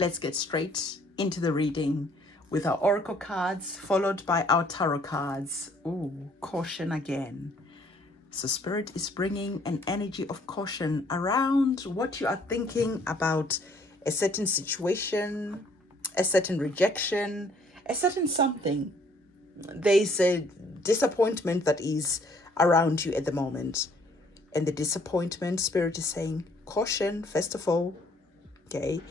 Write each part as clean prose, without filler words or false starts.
let's get straight into the reading with our oracle cards, followed by our tarot cards. Ooh, caution again. So Spirit is bringing an energy of caution around what you are thinking about a certain situation, a certain rejection, a certain something. There's a disappointment that is around you at the moment. And the disappointment, Spirit is saying, caution, first of all, okay?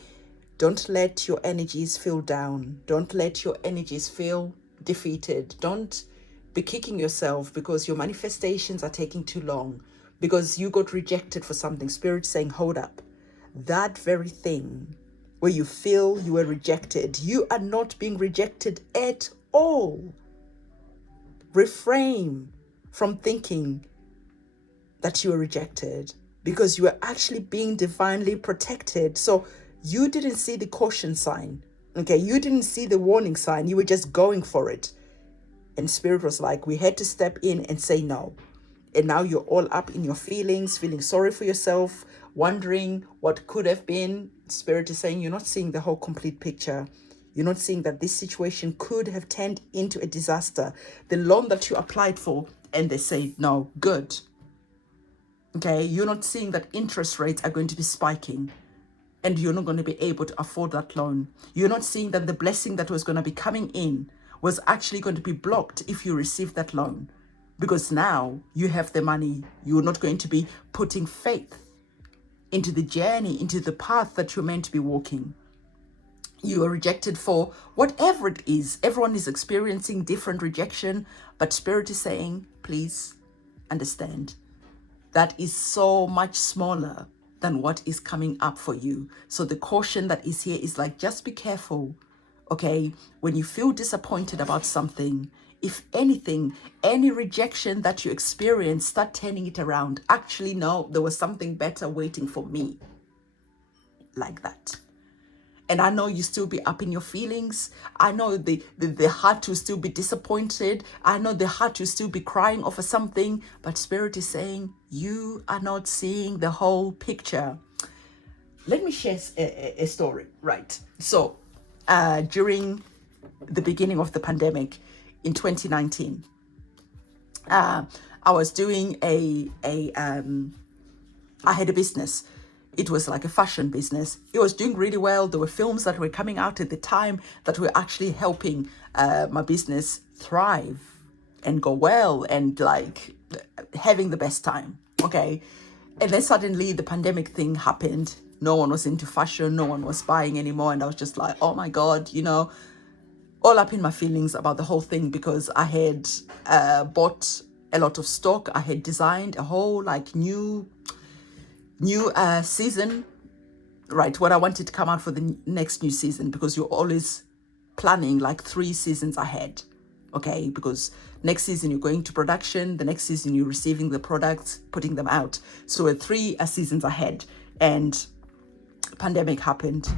Don't let your energies feel down. Don't let your energies feel defeated. Don't be kicking yourself because your manifestations are taking too long, because you got rejected for something. Spirit saying, hold up. That very thing where you feel you were rejected, you are not being rejected at all. Refrain from thinking that you were rejected, because you are actually being divinely protected. So you didn't see the caution sign, okay? You didn't see the warning sign. You were just going for it. And Spirit was like, we had to step in and say no. And now you're all up in your feelings, feeling sorry for yourself, wondering what could have been. Spirit is saying you're not seeing the whole complete picture. You're not seeing that this situation could have turned into a disaster. The loan that you applied for, and they say no, good. Okay, you're not seeing that interest rates are going to be spiking and you're not going to be able to afford that loan. You're not seeing that the blessing that was going to be coming in was actually going to be blocked if you receive that loan, because now you have the money. You're not going to be putting faith into the journey, into the path that you're meant to be walking. You are rejected for whatever it is. Everyone is experiencing different rejection, but Spirit is saying, please understand, that is so much smaller than what is coming up for you. So the caution that is here is like, just be careful, okay? When you feel disappointed about something, if anything, any rejection that you experience, start turning it around. Actually, no, there was something better waiting for me. Like that. And I know you still be up in your feelings. I know the heart will still be disappointed. I know the heart will still be crying over something. But Spirit is saying, you are not seeing the whole picture. Let me share a story, right? So during the beginning of the pandemic in 2019, I was doing I had a business. It was like a fashion business. It was doing really well. There were films that were coming out at the time that were actually helping my business thrive and go well and like having the best time. Okay. And then suddenly the pandemic thing happened. No one was into fashion. No one was buying anymore. And I was just like, oh my God, you know, all up in my feelings about the whole thing, because I had bought a lot of stock. I had designed a whole like new season, right? What I wanted to come out for the next new season, because you're always planning like 3 seasons ahead, okay? Because next season you're going to production, the next season you're receiving the products, putting them out. So we're 3 seasons ahead, and pandemic happened.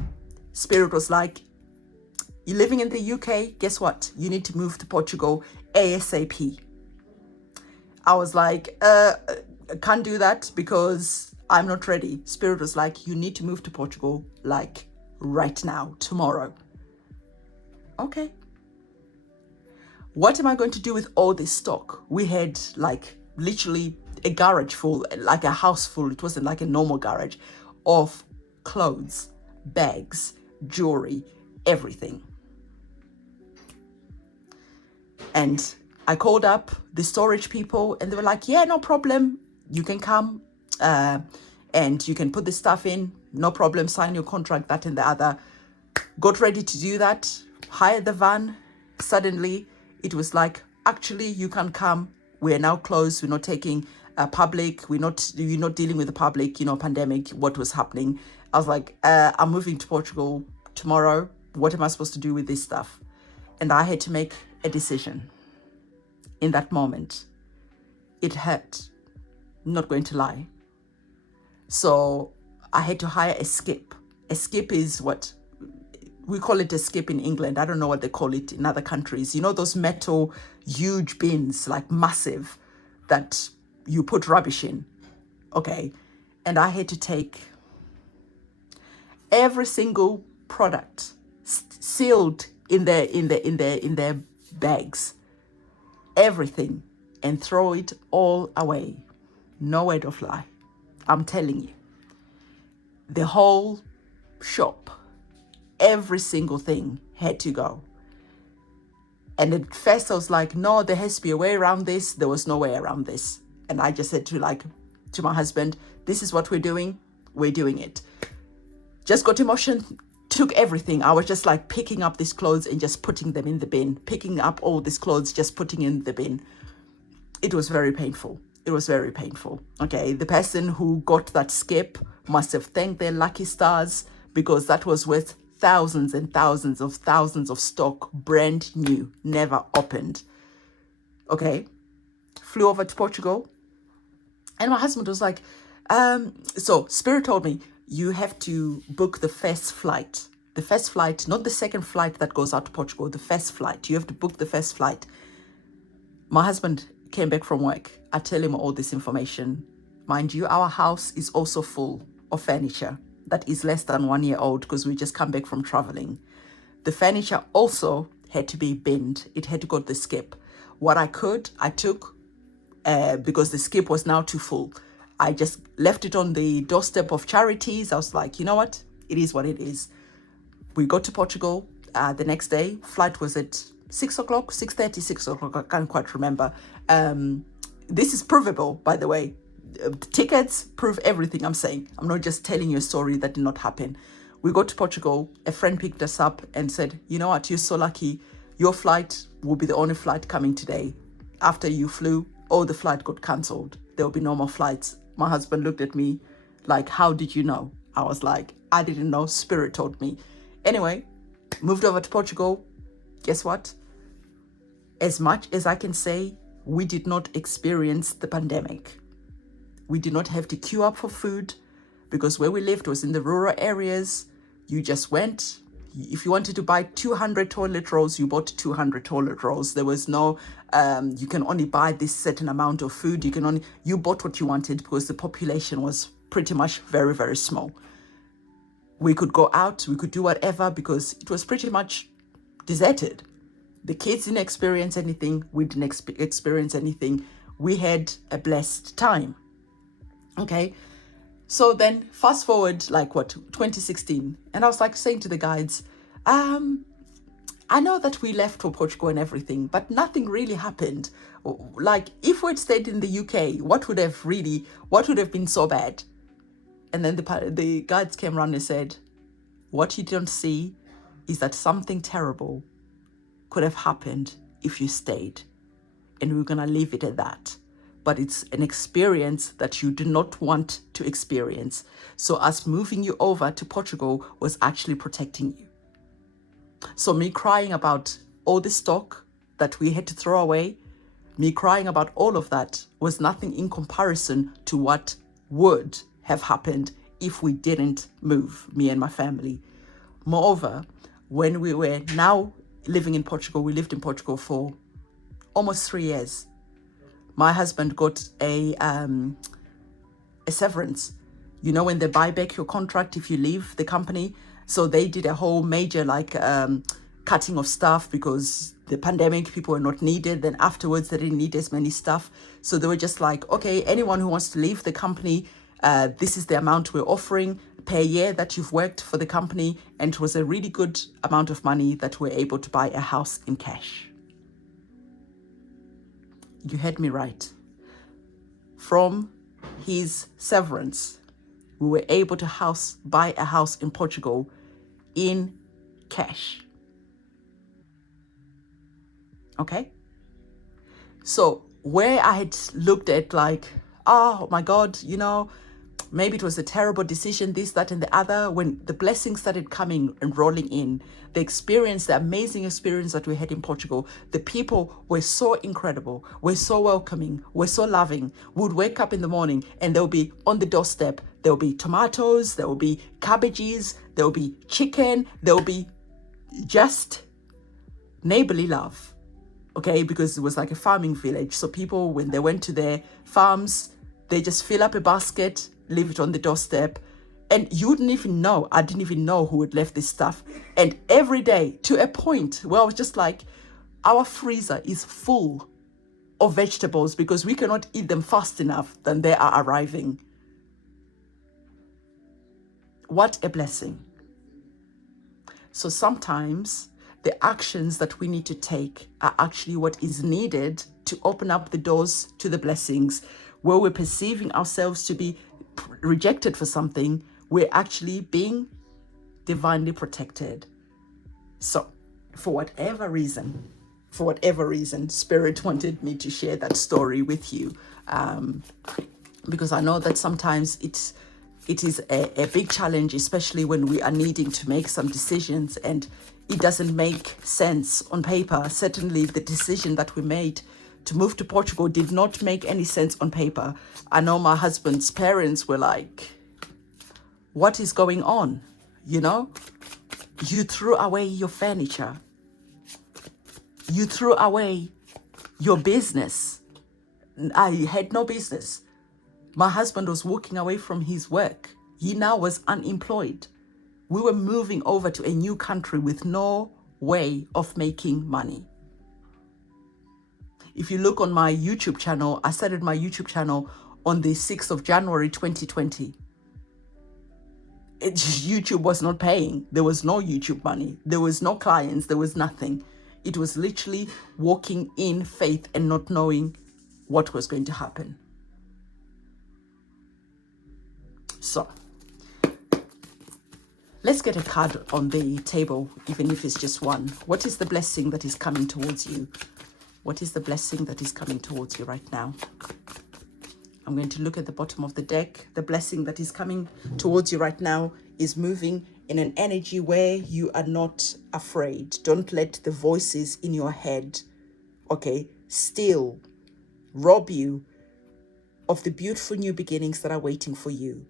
Spirit was like, you're living in the UK, guess what? You need to move to Portugal ASAP. I was like, I can't do that because I'm not ready. Spirit was like, you need to move to Portugal, like right now, tomorrow. Okay. What am I going to do with all this stock? We had like literally a garage full, like a house full. It wasn't like a normal garage, of clothes, bags, jewelry, everything. And I called up the storage people and they were like, yeah, no problem. You can come. And you can put the stuff in, no problem, sign your contract, that and the other. Got ready to do that, hired the van. Suddenly, it was like, actually, you can come. We're now closed. We're not taking public. You're not dealing with the public, you know, pandemic, what was happening. I was like, I'm moving to Portugal tomorrow. What am I supposed to do with this stuff? And I had to make a decision. In that moment, it hurt. Not going to lie. So I had to hire a skip. A skip is what we call it, a skip in England. I don't know what they call it in other countries. You know, those metal huge bins, like massive, that you put rubbish in. Okay. And I had to take every single product sealed in their bags, everything, and throw it all away. No word of lie. I'm telling you. The whole shop, every single thing had to go. And at first I was like, no, there has to be a way around this. There was no way around this. And I just said to my husband, this is what we're doing. We're doing it. Just got emotion, took everything. I was just like picking up these clothes and just putting them in the bin. Picking up all these clothes, just putting in the bin. It was very painful. It was very painful. Okay, the person who got that skip must have thanked their lucky stars, because that was worth thousands and thousands of stock, brand new, never opened. Okay, flew over to Portugal, and my husband was like, so Spirit told me, you have to book the first flight. The first flight, not the second flight that goes out to Portugal, the first flight. You have to book the first flight. My husband came back from work. I tell him all this information. Mind you, our house is also full of furniture that is less than 1 year old, because we just come back from traveling. The furniture also had to be binned. It had to go to the skip. What I could, I took, because the skip was now too full. I just left it on the doorstep of charities. I was like, you know what? It is what it is. We got to Portugal the next day. Flight was at 6 o'clock, 6:30, 6 o'clock. I can't quite remember. This is provable, by the way. Tickets prove everything I'm saying. I'm not just telling you a story that did not happen. We got to Portugal. A friend picked us up and said, you know what? You're so lucky. Your flight will be the only flight coming today. After you flew, all the flight got cancelled. There will be no more flights. My husband looked at me like, how did you know? I was like, I didn't know. Spirit told me. Anyway, moved over to Portugal. Guess what? As much as I can say, we did not experience the pandemic. We did not have to queue up for food, because where we lived was in the rural areas. You just went. If you wanted to buy 200 toilet rolls, you bought 200 toilet rolls. There was no, you can only buy this certain amount of food. You bought what you wanted, because the population was pretty much very, very small. We could go out, we could do whatever, because it was pretty much deserted. The kids didn't experience anything. We didn't experience anything. We had a blessed time. Okay. So then fast forward, 2016. And I was like saying to the guides, I know that we left for Portugal and everything, but nothing really happened. Like, if we'd stayed in the UK, what would have been so bad? And then the guides came around and said, what you don't see is that something terrible could have happened if you stayed. And we're going to leave it at that. But it's an experience that you do not want to experience. So us moving you over to Portugal was actually protecting you. So me crying about all the stock that we had to throw away, me crying about all of that was nothing in comparison to what would have happened if we didn't move, me and my family. Moreover, when we were now living in Portugal, we lived in Portugal for almost 3 years. My husband got a severance. You know, when they buy back your contract if you leave the company. So they did a whole major cutting of staff, because the pandemic, people were not needed. Then afterwards, they didn't need as many staff. So they were just like, okay, anyone who wants to leave the company, this is the amount we're offering per year that you've worked for the company. And it was a really good amount of money that we're able to buy a house in cash. You heard me right. From his severance, we were able to buy a house in Portugal in cash. Okay? So where I had looked at oh my God, maybe it was a terrible decision, this, that, and the other, when the blessings started coming and rolling in, the amazing experience that we had in Portugal, the people were so incredible, were so welcoming, were so loving. We would wake up in the morning and they'll be on the doorstep. There'll be tomatoes, there will be cabbages, there will be chicken, there will be just neighborly love. Okay, because it was like a farming village. So people, when they went to their farms, they just fill up a basket, leave it on the doorstep, And you wouldn't even know. I didn't even know who had left this stuff. And every day, to a point where I was just like, our freezer is full of vegetables because we cannot eat them fast enough, then they are arriving. What a blessing. So sometimes the actions that we need to take are actually what is needed to open up the doors to the blessings. Where we're perceiving ourselves to be rejected for something, we're actually being divinely protected. So for whatever reason, Spirit wanted me to share that story with you, because I know that sometimes it is a big challenge, especially when we are needing to make some decisions and it doesn't make sense on paper. Certainly the decision that we made to move to Portugal did not make any sense on paper. I know my husband's parents were like, what is going on? You know, you threw away your furniture. You threw away your business. I had no business. My husband was walking away from his work. He now was unemployed. We were moving over to a new country with no way of making money. If you look on my YouTube channel, I started my YouTube channel on the 6th of January, 2020. YouTube was not paying. There was no YouTube money. There was no clients. There was nothing. It was literally walking in faith and not knowing what was going to happen. So let's get a card on the table, even if it's just one. What is the blessing that is coming towards you? What is the blessing that is coming towards you right now? I'm going to look at the bottom of the deck. The blessing that is coming towards you right now is moving in an energy where you are not afraid. Don't let the voices in your head, okay, steal, rob you of the beautiful new beginnings that are waiting for you.